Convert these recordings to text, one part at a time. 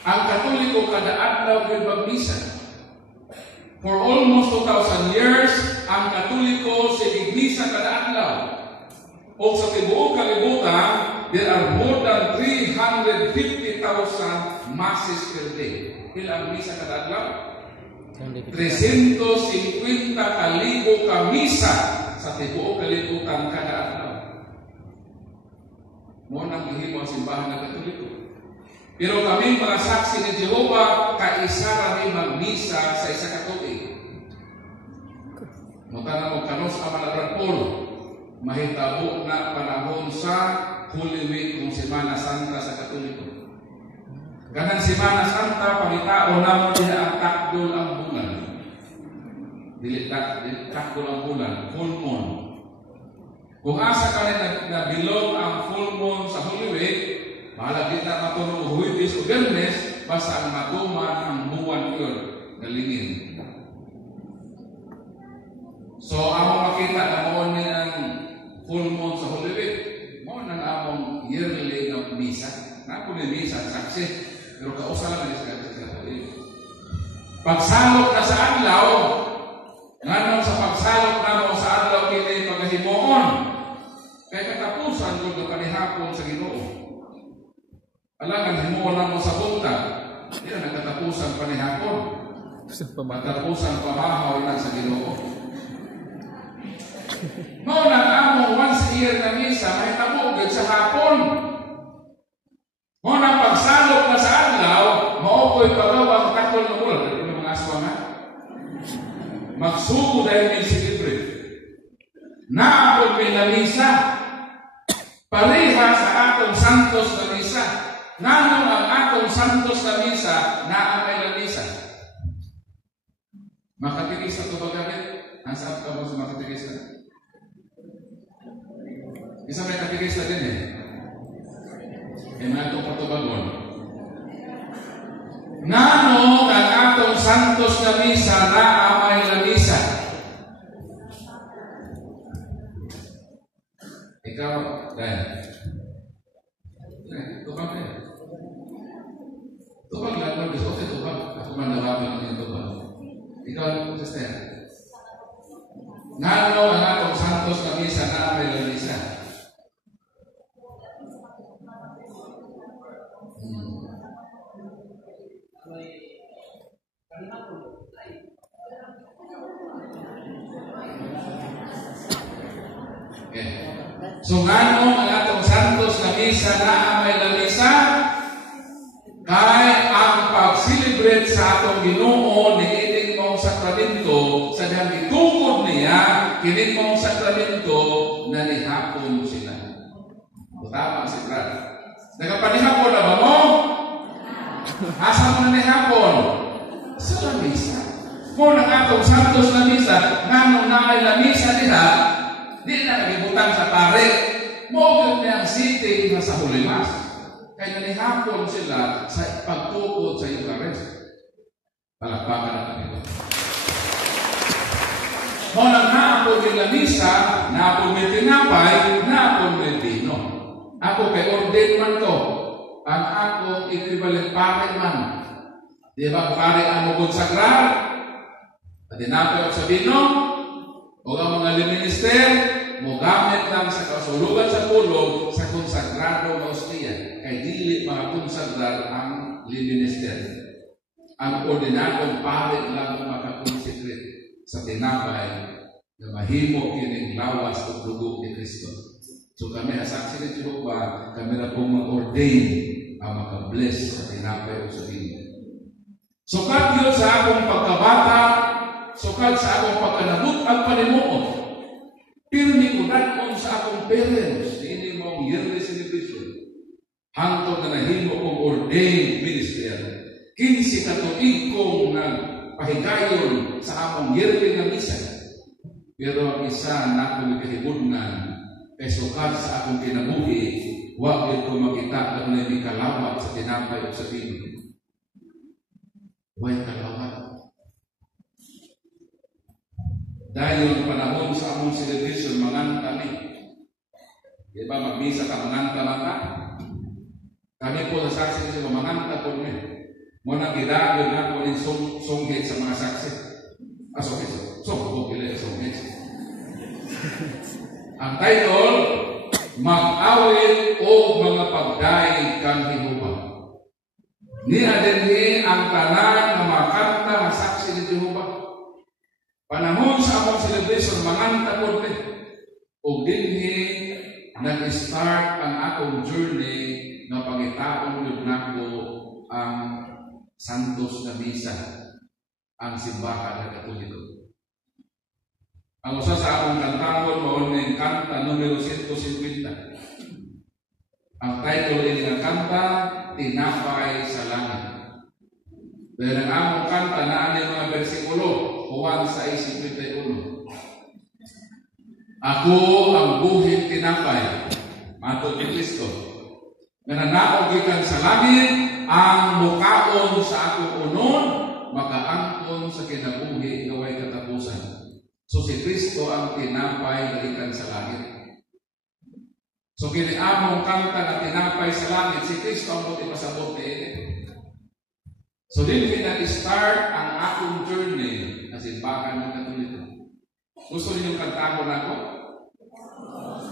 Ang Katoliko kada adlaw gyud magmisa. For almost 2,000 years, ang Katoliko sige misa kada adlaw. O sa tibuok kalibutan, there are more than 350,000 masses per day. Ilang misa kada adlaw? 350,000 ka misa sa tibuok kalibutan kada adlaw. Mo nang gihimo ang simbahan ng Katoliko. Pero kami mga saksi ni Jehova, kaisa kami magmisa sa isa ka tuig. Mutana mo kanos ang Brad Paul, mahitabo na panahon sa Holy Week kung Semana Santa sa Katoliko. Ganang Semana Santa, pangitao naman din ang takdol ang bulan. Dili takdol ang bulan, full moon. Kung asa ka rin na bilog ang full moon sa Holy Week, mahala kita matulong Huwebes o Biyernes, basta ang matuman ang buwan yun, galingin. So, among makita na mo ni ang full moon sa Holy Week, mo nang among yearly na misa. Napo ni misa, saksi, pero kausa lang sa Holy Week. Pagsalot na sa adlaw, nganong sa pagsalot na mo sa adlaw kini pagahimoon, kay katapusan ko na panihapon sa Ginoo. Alangan himo na mo sa bunta. Hindi na nagkatapusan panihapon. Katapusan pamahaw na sa Ginoo. Mao na among once a year na misa may tabugid sa hapon. Mao na pagsalot na sa adlaw, mao ko'y pagawang takol ng ulan. Ito ng mga aswa nga. Magsugo dahil may silibre. Naapod may na misa. Pareha sa atong santos na misa. Nanong ang atong santos na misa, naamay na misa. Makatigis na ito ba gamit? Nasaan ka mo sa makatigis na? Isa may katigis na din eh. E mga itong patubagon. Nanong ang atong santos na misa, naamay na misa. Ikaw, dahil. Tubag na. Tubag lang lang. Gusto ko tubag. Ako man narapan ng tubag. Ikaw lang po sa staya. Ngano ang atong santos na misa na may lamisa. Okay. So ngano ang atong santos na misa na may lamisa? Kay ang pag-celebrate sa atong Ginoo ni ining mong sakramento sa dihang gitukod niya kining mong sakramento na nihapon sila. Tama si Brad. Nagapanihapon na ba mo? Asa mo na nihapon? Sa lamisa. Kung ang atong santos na misa, nganong naay lamisa nila, di na nagibutang sa pare. Mogod na ang sitting na sa Holy Mass. Kaya nanihapon sila sa pagtukod sa Eucharist. Palakpakan na kami. Kung naapon yung lamisa, naapon may tinapay, naapon may vino. Ako kay ordain man to. Ang ako equivalent pare man. Di ba pare ang mugod sagrar? Tinapay sa vino, o ang mga liminister, mo gamit lang sa kasulugan sa pulong sa konsagrado na ostiya. Kay dili mga konsagrar ang liminister. Ang ordinadong pare lang makakonsentrate sa tinapay na mahimo kining lawas o dugo ni Kristo. So kami asaksi ni Jehova, kami na pong mag-ordain ang maka-bless sa tinapay o sa vino. Sukat yun sa akong pagkabata, sukat sa akong pagkanabot at panimuot. Pirmi ko nanon sa akong parents, hindi mong yearly celebration. Hangtod na nahimo kong ordained minister. 15 katuig kong nagpahigayon sa akong yearly na misa. Pero ang isa na akong kahibunan, kay sukat sa akong kinabuhi, huwag yun ko makita at may kalawat sa tinapay o sa vino. Huwag kalawat. Dahil yung panahon sa among celebration, manganta kami. Di ba, magmisa ka, manganta lang ka. Kami po sa saksi kasi manganta po kami. Muna gidayon ako ni sunggit sa mga saksi. Sunggit. Ang title, Mag-awit o mga pagdaig kang Jehova. Niya dinhi ang tanan nga makanta nga saksi ni Jehova. Panahon sa among celebration manganta pod ni. O dinhi nag-start ang akong journey nga pangitaon jud nako ang Santos na Misa, ang simbahan ng Katoliko. Ang usa sa akong kantangon mao ni kanta numero 150. Ang title ini ng kanta, Tinapay sa Langit. Dahil ang among kanta na ang mga bersikulo, Juan 6:51. Ako ang buhing tinapay, matod ni Kristo. Nananaog gikan sa langit, ang mukaon sa akong unon, makaangkon sa kinabuhi gaway katapusan. So si Kristo ang tinapay gikan sa langit. So kini among kanta na tinapay sa langit, si Kristo ang buti pasabot ni. So din nag-start ang akong journey na simbahan ng Katoliko. Gusto niyo kantahan ako?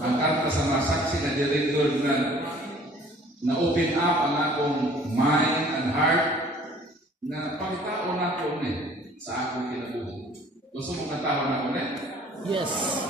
Ang kanta sa mga saksi na director na open up ang akong mind and heart na pangitaon ako sa akong kinabuhi. Gusto mong kantahan ako? Yes.